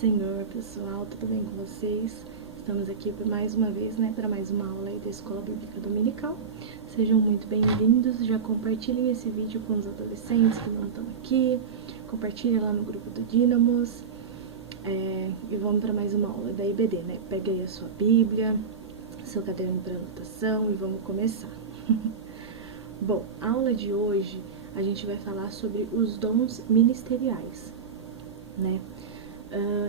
Senhor, pessoal, tudo bem com vocês? Estamos aqui por mais uma vez, para mais uma aula aí da Escola Bíblica Dominical. Sejam muito bem-vindos, já compartilhem esse vídeo com os adolescentes que não estão aqui, compartilhem lá no grupo do Dínamos, e vamos para mais uma aula da IBD, Pega aí a sua Bíblia, seu caderno para anotação e vamos começar. Bom, a aula de hoje a gente vai falar sobre os dons ministeriais,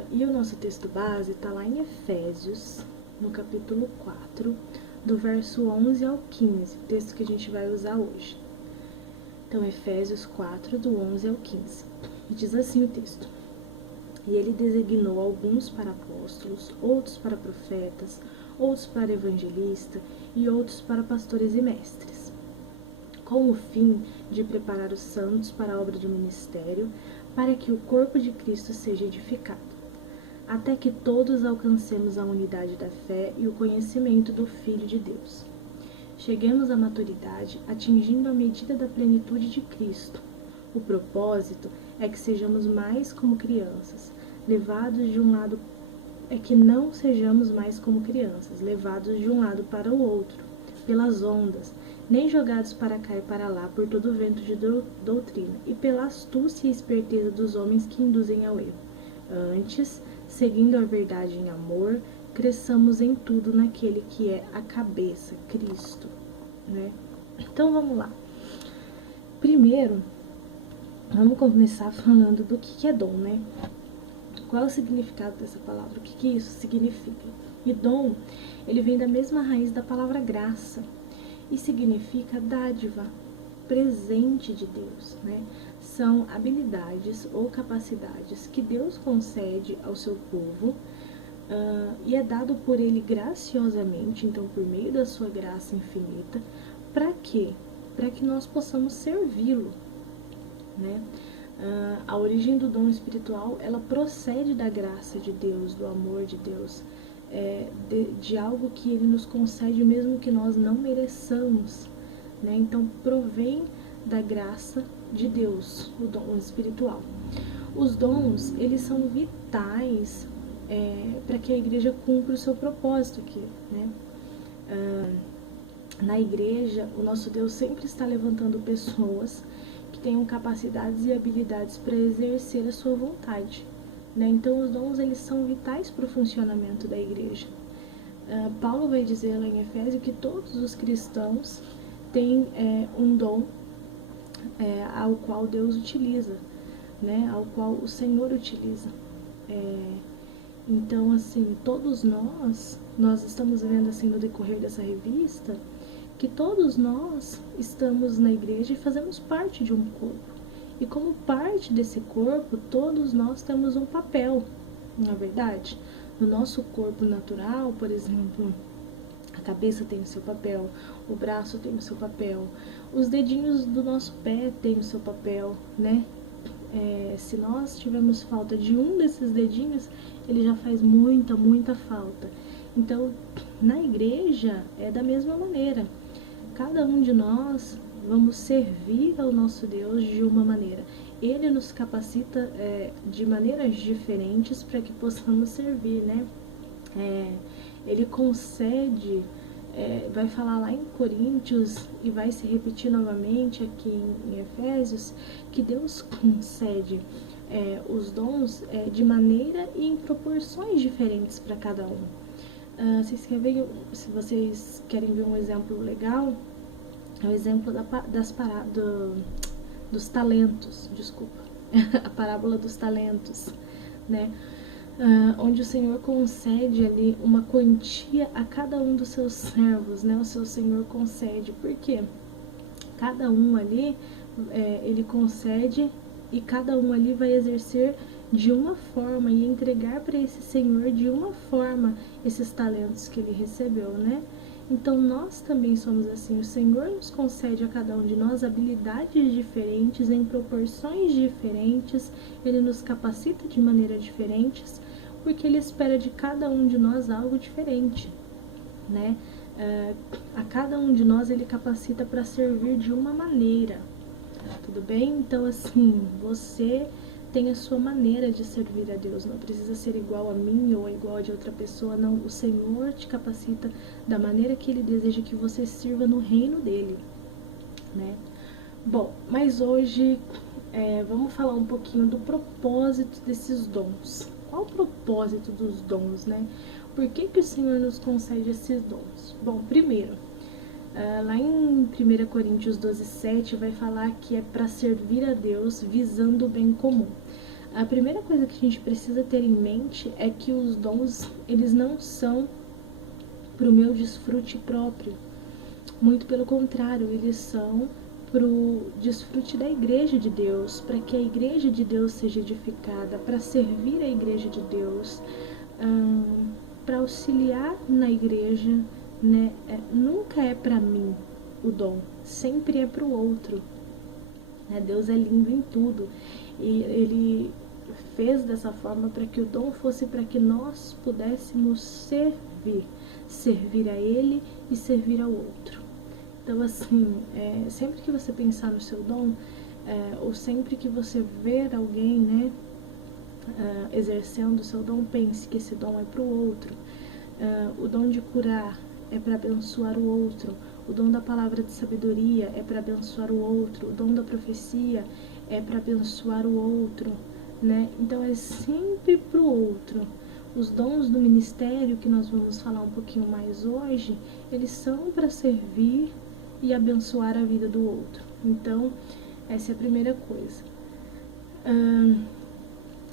e o nosso texto base está lá em Efésios, no capítulo 4, do verso 11 ao 15, o texto que a gente vai usar hoje. Então, Efésios 4, do 11 ao 15. E diz assim o texto: E ele designou alguns para apóstolos, outros para profetas, outros para evangelistas e outros para pastores e mestres, com o fim de preparar os santos para a obra do ministério, para que o corpo de Cristo seja edificado, até que todos alcancemos a unidade da fé e o conhecimento do Filho de Deus. Cheguemos à maturidade, atingindo a medida da plenitude de Cristo. O propósito é que sejamos mais como crianças, levados de um lado para o outro, pelas ondas, nem jogados para cá e para lá por todo vento de doutrina, e pela astúcia e esperteza dos homens que induzem ao erro. Antes, seguindo a verdade em amor, cresçamos em tudo naquele que é a cabeça, Cristo. Então, vamos lá. Primeiro, vamos começar falando do que é dom, Qual é o significado dessa palavra? O que isso significa? E dom, ele vem da mesma raiz da palavra graça, e significa dádiva, presente de Deus, São habilidades ou capacidades que Deus concede ao seu povo, e é dado por ele graciosamente, então por meio da sua graça infinita. Para quê? Para que nós possamos servi-lo, A origem do dom espiritual, ela procede da graça de Deus, do amor de Deus, de algo que ele nos concede mesmo que nós não mereçamos, Então provém da graça de Deus, o dom espiritual. Os dons, eles são vitais para que a igreja cumpra o seu propósito aqui, Na igreja, o nosso Deus sempre está levantando pessoas que tenham capacidades e habilidades para exercer a sua vontade, Então os dons, eles são vitais para o funcionamento da igreja. Paulo vai dizer lá em Efésios que todos os cristãos têm um dom ao qual Deus utiliza, Ao qual o Senhor utiliza. Então, assim, todos nós estamos vendo, assim, no decorrer dessa revista, que todos nós estamos na igreja e fazemos parte de um corpo. E como parte desse corpo, todos nós temos um papel, não é verdade? No nosso corpo natural, por exemplo, a cabeça tem o seu papel, o braço tem o seu papel, os dedinhos do nosso pé têm o seu papel, Se nós tivermos falta de um desses dedinhos, ele já faz muita, muita falta. Então, na igreja é da mesma maneira. Cada um de nós vamos servir ao nosso Deus de uma maneira. Ele nos capacita de maneiras diferentes para que possamos servir, Ele concede, vai falar lá em Coríntios e vai se repetir novamente aqui em Efésios, que Deus concede os dons de maneira e em proporções diferentes para cada um. Se vocês querem ver um exemplo legal, é o exemplo dos talentos, a parábola dos talentos, onde o Senhor concede ali uma quantia a cada um dos seus servos, O seu Senhor concede, porque cada um ali, ele concede, e cada um ali vai exercer de uma forma e entregar para esse Senhor de uma forma esses talentos que ele recebeu, Então nós também somos assim. O Senhor nos concede a cada um de nós habilidades diferentes, em proporções diferentes, Ele nos capacita de maneiras diferentes, porque Ele espera de cada um de nós algo diferente, A cada um de nós Ele capacita para servir de uma maneira, tudo bem? Então, assim, você tem a sua maneira de servir a Deus, não precisa ser igual a mim ou igual a de outra pessoa, não. O Senhor te capacita da maneira que Ele deseja que você sirva no reino dEle, né? Bom, mas hoje vamos falar um pouquinho do propósito desses dons. Qual o propósito dos dons, né? Por que o Senhor nos concede esses dons? Bom, primeiro, lá em 1 Coríntios 12:7 vai falar que é para servir a Deus visando o bem comum. A primeira coisa que a gente precisa ter em mente é que os dons, eles não são para o meu desfrute próprio. Muito pelo contrário, eles são para o desfrute da igreja de Deus, para que a igreja de Deus seja edificada, para servir a igreja de Deus, para auxiliar na igreja, né? Nunca é para mim o dom, sempre é para o outro. Deus é lindo em tudo e Ele fez dessa forma para que o dom fosse para que nós pudéssemos servir a Ele e servir ao outro. Então, assim, sempre que você pensar no seu dom, ou sempre que você ver alguém, né, exercendo o seu dom, pense que esse dom é para o outro. O dom de curar é para abençoar o outro. O dom da palavra de sabedoria é para abençoar o outro. O dom da profecia é para abençoar o outro, né? Então é sempre para o outro. Os dons do ministério, que nós vamos falar um pouquinho mais hoje, eles são para servir e abençoar a vida do outro. Então, essa é a primeira coisa.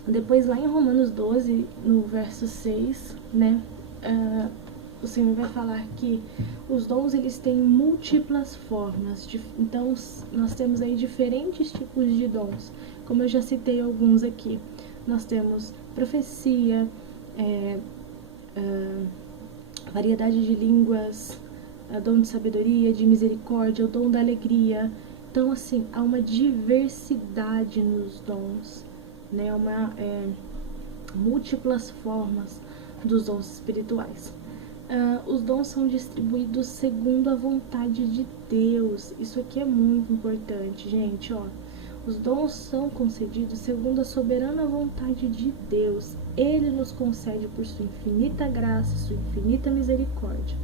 Depois, lá em Romanos 12, no verso 6, né, o Senhor vai falar que os dons, eles têm múltiplas formas. Então, nós temos aí diferentes tipos de dons. Como eu já citei alguns aqui. Nós temos profecia, variedade de línguas, dom de sabedoria, de misericórdia, o dom da alegria. Então, assim, há uma diversidade nos dons, né? Múltiplas formas dos dons espirituais. Os dons são distribuídos segundo a vontade de Deus. Isso aqui é muito importante, gente, ó. Os dons são concedidos segundo a soberana vontade de Deus. Ele nos concede por sua infinita graça, sua infinita misericórdia.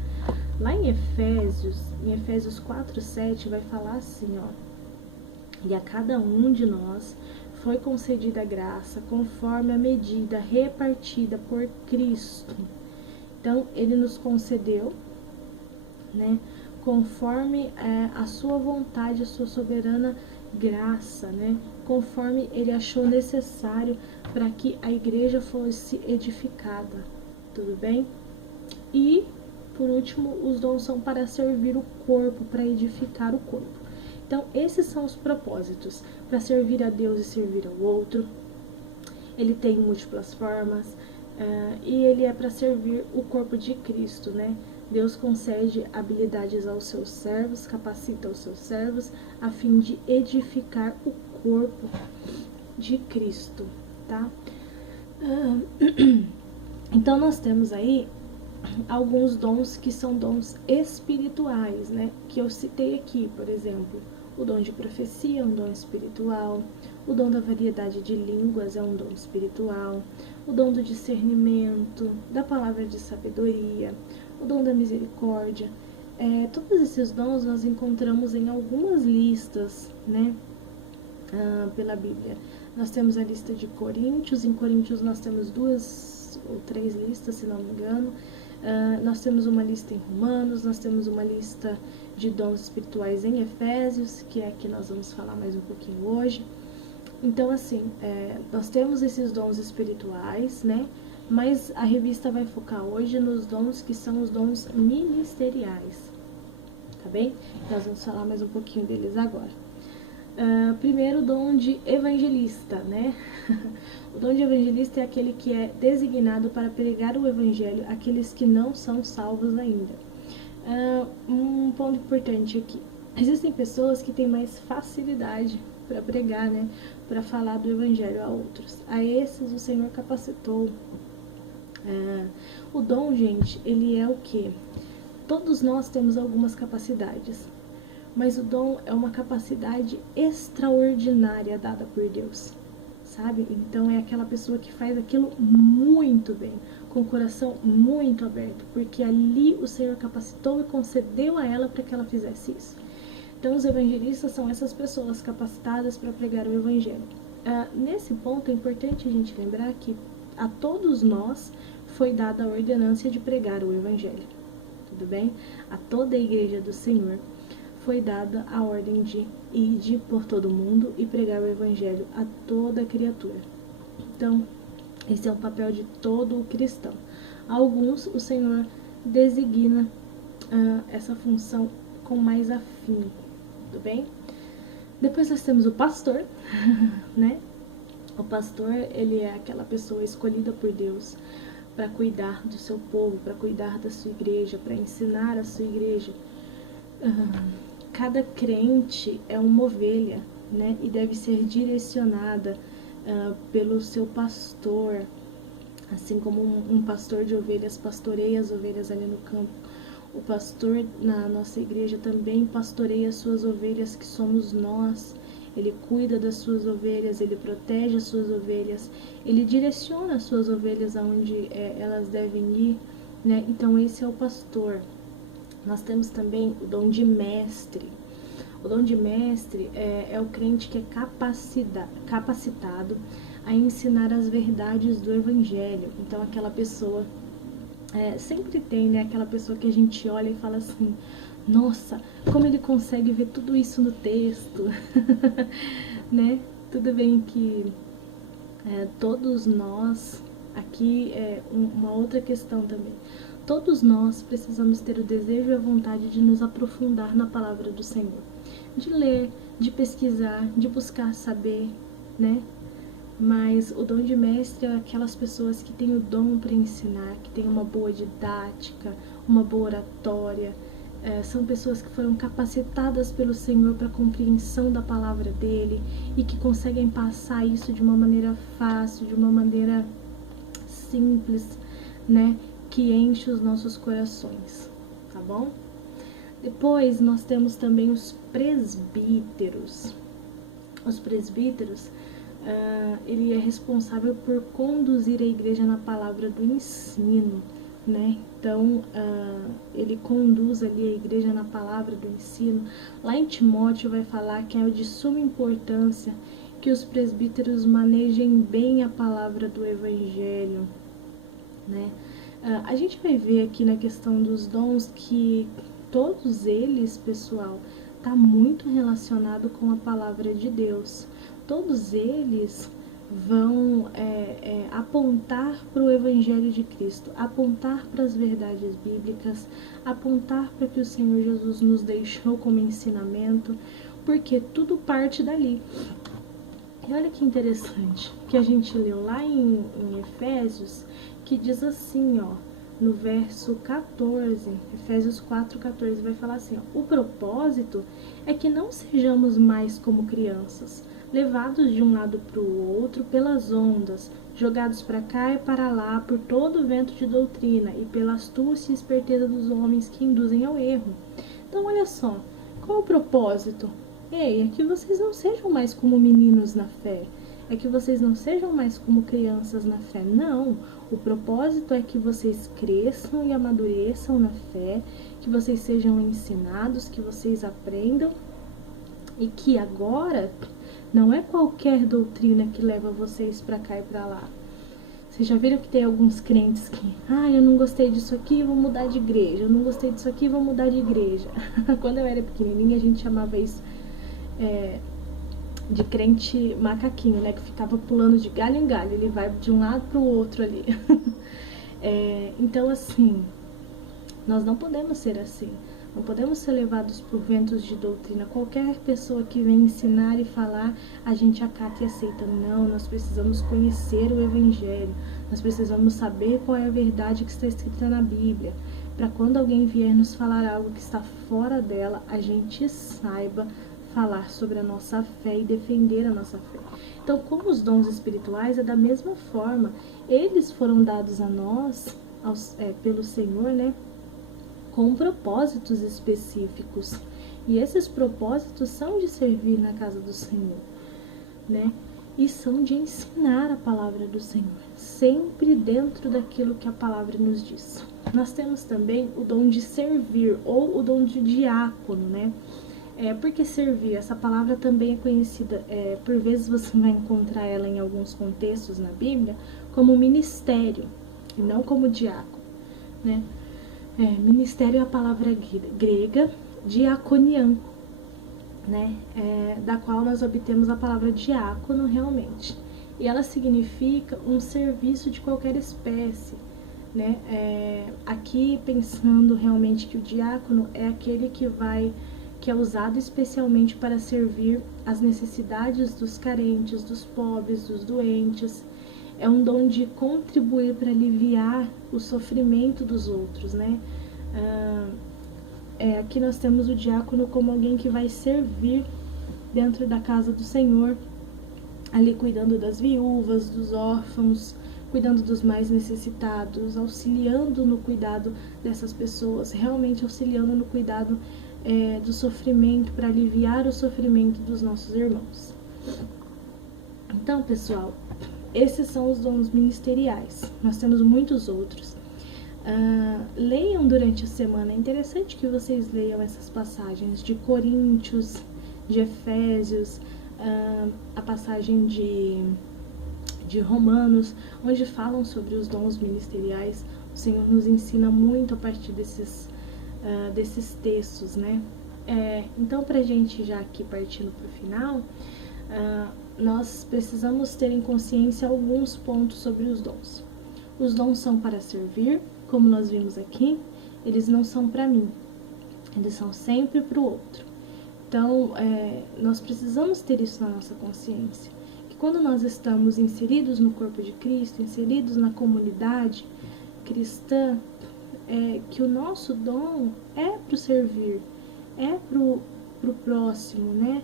Lá em Efésios 4:7 vai falar assim, ó: e a cada um de nós foi concedida a graça conforme a medida repartida por Cristo. Então, Ele nos concedeu, né, conforme a sua vontade, a sua soberana graça, né, conforme Ele achou necessário para que a igreja fosse edificada, tudo bem? E, por último, os dons são para servir o corpo, para edificar o corpo. Então, esses são os propósitos, para servir a Deus e servir ao outro. Ele tem múltiplas formas, e ele é para servir o corpo de Cristo, né? Deus concede habilidades aos seus servos, capacita os seus servos, a fim de edificar o corpo de Cristo, tá? Então, nós temos aí alguns dons que são dons espirituais, né? Que eu citei aqui, por exemplo, o dom de profecia é um dom espiritual, o dom da variedade de línguas é um dom espiritual, o dom do discernimento, da palavra de sabedoria, o dom da misericórdia. Todos esses dons nós encontramos em algumas listas, né? Pela Bíblia. Nós temos a lista de Coríntios, em Coríntios nós temos 2 ou 3 listas, se não me engano. Nós temos uma lista em Romanos, nós temos uma lista de dons espirituais em Efésios, que é a que nós vamos falar mais um pouquinho hoje. Então, assim, nós temos esses dons espirituais, né? Mas a revista vai focar hoje nos dons que são os dons ministeriais, tá bem? Nós vamos falar mais um pouquinho deles agora. Primeiro, o dom de evangelista, né? O dom de evangelista é aquele que é designado para pregar o evangelho àqueles que não são salvos ainda. Um ponto importante aqui: existem pessoas que têm mais facilidade para pregar, né? Para falar do evangelho a outros. A esses o Senhor capacitou. O dom, gente, ele é o quê? Todos nós temos algumas capacidades, mas o dom é uma capacidade extraordinária dada por Deus, sabe? Então é aquela pessoa que faz aquilo muito bem, com o coração muito aberto, porque ali o Senhor capacitou e concedeu a ela para que ela fizesse isso. Então os evangelistas são essas pessoas capacitadas para pregar o evangelho. Nesse ponto é importante a gente lembrar que a todos nós foi dada a ordenância de pregar o evangelho, tudo bem? A toda a igreja do Senhor foi dada a ordem de ir por todo mundo e pregar o evangelho a toda criatura. Então, esse é o papel de todo cristão. Alguns o Senhor designa essa função com mais afinco, tudo bem? Depois nós temos o pastor, né? O pastor, ele é aquela pessoa escolhida por Deus para cuidar do seu povo, para cuidar da sua igreja, para ensinar a sua igreja. Cada crente é uma ovelha, né? E deve ser direcionada pelo seu pastor, assim como um pastor de ovelhas pastoreia as ovelhas ali no campo. O pastor na nossa igreja também pastoreia as suas ovelhas, que somos nós. Ele cuida das suas ovelhas, ele protege as suas ovelhas, ele direciona as suas ovelhas aonde elas devem ir, né? Então esse é o pastor. Nós temos também o dom de mestre. O dom de mestre é o crente que é capacitado a ensinar as verdades do evangelho. Então aquela pessoa, sempre tem, né, aquela pessoa que a gente olha e fala assim, nossa, como ele consegue ver tudo isso no texto, né? Tudo bem que todos nós, aqui é uma outra questão também, todos nós precisamos ter o desejo e a vontade de nos aprofundar na palavra do Senhor, de ler, de pesquisar, de buscar saber, né? Mas o dom de mestre é aquelas pessoas que têm o dom para ensinar, que têm uma boa didática, uma boa oratória. São pessoas que foram capacitadas pelo Senhor para a compreensão da palavra dele e que conseguem passar isso de uma maneira fácil, de uma maneira simples, né? Que enche os nossos corações, tá bom? Depois nós temos também os presbíteros. Os presbíteros, ele é responsável por conduzir a igreja na palavra do ensino, né? Então, ele conduz ali a igreja na palavra do ensino. Lá em Timóteo vai falar que é de suma importância que os presbíteros manejem bem a palavra do evangelho, né? A gente vai ver aqui na questão dos dons que todos eles, pessoal, está muito relacionado com a palavra de Deus. Todos eles vão apontar para o Evangelho de Cristo, apontar para as verdades bíblicas, apontar para o que o Senhor Jesus nos deixou como ensinamento, porque tudo parte dali. E olha que interessante, que a gente leu lá em Efésios, que diz assim, ó, no verso 14, Efésios 4:14, vai falar assim, ó, o propósito é que não sejamos mais como crianças, levados de um lado para o outro pelas ondas, jogados para cá e para lá por todo o vento de doutrina e pela astúcia e esperteza dos homens que induzem ao erro. Então, olha só, qual é o propósito? Ei, é que vocês não sejam mais como meninos na fé, é que vocês não sejam mais como crianças na fé, não. O propósito é que vocês cresçam e amadureçam na fé, que vocês sejam ensinados, que vocês aprendam e que agora não é qualquer doutrina que leva vocês para cá e para lá. Vocês já viram que tem alguns crentes que, eu não gostei disso aqui, vou mudar de igreja, eu não gostei disso aqui, vou mudar de igreja. Quando eu era pequenininha, a gente chamava isso de crente macaquinho, né, que ficava pulando de galho em galho, ele vai de um lado para o outro ali. Então, assim, nós não podemos ser assim. Não podemos ser levados por ventos de doutrina. Qualquer pessoa que vem ensinar e falar, a gente acata e aceita. Não, nós precisamos conhecer o Evangelho. Nós precisamos saber qual é a verdade que está escrita na Bíblia. Para quando alguém vier nos falar algo que está fora dela, a gente saiba falar sobre a nossa fé e defender a nossa fé. Então, como os dons espirituais, é da mesma forma. Eles foram dados a nós, pelo Senhor, né? Com propósitos específicos. E esses propósitos são de servir na casa do Senhor, né? e são de ensinar a palavra do Senhor, sempre dentro daquilo que a palavra nos diz. Nós temos também o dom de servir, ou o dom de diácono, né? Porque servir, essa palavra também é conhecida, por vezes você vai encontrar ela em alguns contextos na Bíblia, como ministério, e não como diácono, né? Ministério é a palavra grega, diakonian, né? Da qual nós obtemos a palavra diácono realmente. E ela significa um serviço de qualquer espécie, né? Aqui pensando realmente que o diácono é aquele que é usado especialmente para servir as necessidades dos carentes, dos pobres, dos doentes. É um dom de contribuir para aliviar o sofrimento dos outros, né? Aqui nós temos o diácono como alguém que vai servir dentro da casa do Senhor, ali cuidando das viúvas, dos órfãos, cuidando dos mais necessitados, auxiliando no cuidado dessas pessoas, realmente auxiliando no cuidado do sofrimento, para aliviar o sofrimento dos nossos irmãos. Então, pessoal, esses são os dons ministeriais. Nós temos muitos outros. Leiam durante a semana. É interessante que vocês leiam essas passagens de Coríntios, de Efésios, a passagem de Romanos, onde falam sobre os dons ministeriais. O Senhor nos ensina muito a partir desses textos, né? Então, para a gente já aqui partindo para o final, nós precisamos ter em consciência alguns pontos sobre os dons. Os dons são para servir, como nós vimos aqui, eles não são para mim, eles são sempre para o outro. Então, nós precisamos ter isso na nossa consciência, que quando nós estamos inseridos no corpo de Cristo, inseridos na comunidade cristã, que o nosso dom é para o servir, é para o próximo, né?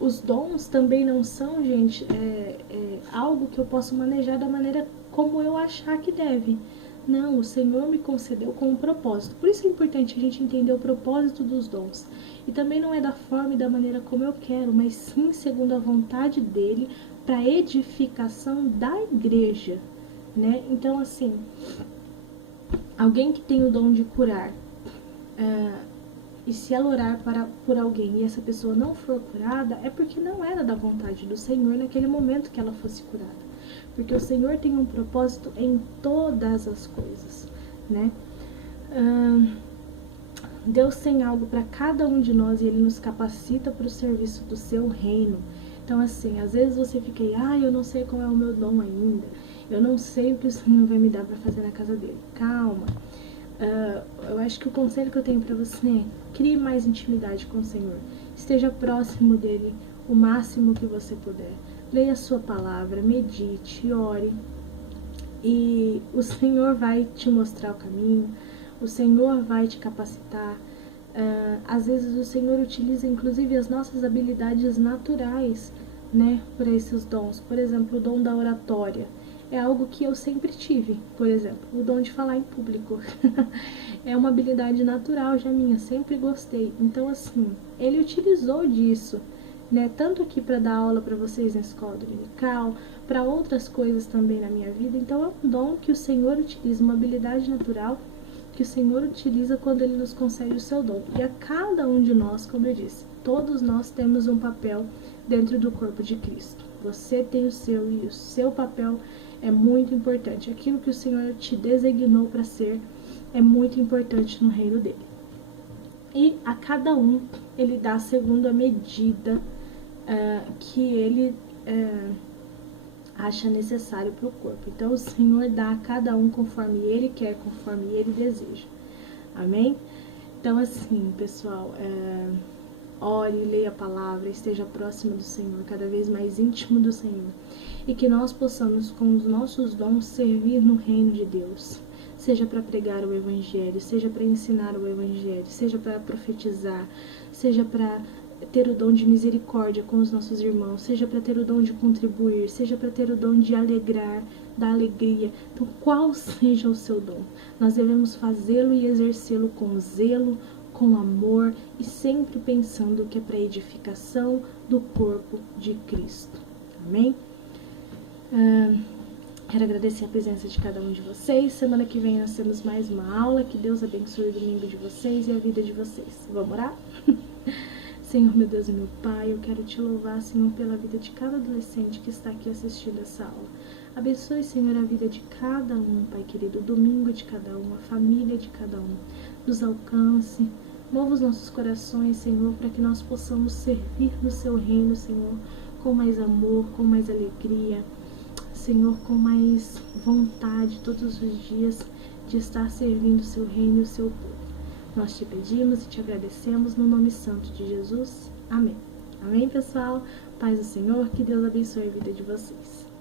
Os dons também não são, gente, algo que eu posso manejar da maneira como eu achar que deve. Não, o Senhor me concedeu com um propósito. Por isso é importante a gente entender o propósito dos dons. E também não é da forma e da maneira como eu quero, mas sim segundo a vontade dele, para a edificação da igreja, né? Então, assim, alguém que tem o dom de curar, e se ela orar por alguém e essa pessoa não for curada, é porque não era da vontade do Senhor naquele momento que ela fosse curada. Porque o Senhor tem um propósito em todas as coisas, né? Deus tem algo para cada um de nós e Ele nos capacita para o serviço do seu reino. Então, assim, às vezes você fica aí, eu não sei qual é o meu dom ainda, eu não sei o que o Senhor vai me dar para fazer na casa dele. Calma. Eu acho que o conselho que eu tenho para você é: crie mais intimidade com o Senhor. Esteja próximo dele o máximo que você puder. Leia a sua palavra, medite, ore. E o Senhor vai te mostrar o caminho, o Senhor vai te capacitar. Às vezes o Senhor utiliza inclusive as nossas habilidades naturais, né, para esses dons. Por exemplo, o dom da oratória. É algo que eu sempre tive, por exemplo, o dom de falar em público. É uma habilidade natural já minha, sempre gostei. Então, assim, ele utilizou disso, né? Tanto aqui para dar aula para vocês na escola dominical, para outras coisas também na minha vida. Então, é um dom que o Senhor utiliza, uma habilidade natural que o Senhor utiliza quando Ele nos concede o seu dom. E a cada um de nós, como eu disse, todos nós temos um papel dentro do corpo de Cristo. Você tem o seu e o seu papel é muito importante. Aquilo que o Senhor te designou para ser é muito importante no reino dele. E a cada um, ele dá segundo a medida que ele acha necessário para o corpo. Então, o Senhor dá a cada um conforme ele quer, conforme ele deseja. Amém? Então, assim, pessoal, ore, leia a palavra, esteja próximo do Senhor, cada vez mais íntimo do Senhor. E que nós possamos, com os nossos dons, servir no reino de Deus. Seja para pregar o Evangelho, seja para ensinar o Evangelho, seja para profetizar, seja para ter o dom de misericórdia com os nossos irmãos, seja para ter o dom de contribuir, seja para ter o dom de alegrar, da alegria. Então, qual seja o seu dom, nós devemos fazê-lo e exercê-lo com zelo, com com amor e sempre pensando que é para a edificação do corpo de Cristo. Amém? Quero agradecer a presença de cada um de vocês. Semana que vem nós temos mais uma aula. Que Deus abençoe o domingo de vocês e a vida de vocês. Vamos orar? Senhor, meu Deus e meu Pai, eu quero te louvar, Senhor, pela vida de cada adolescente que está aqui assistindo essa aula. Abençoe, Senhor, a vida de cada um, Pai querido, o domingo de cada um, a família de cada um. Nos alcance, mova os nossos corações, Senhor, para que nós possamos servir no seu reino, Senhor, com mais amor, com mais alegria, Senhor, com mais vontade todos os dias de estar servindo o seu reino e o seu povo. Nós te pedimos e te agradecemos no nome santo de Jesus. Amém. Amém, pessoal? Paz do Senhor, que Deus abençoe a vida de vocês.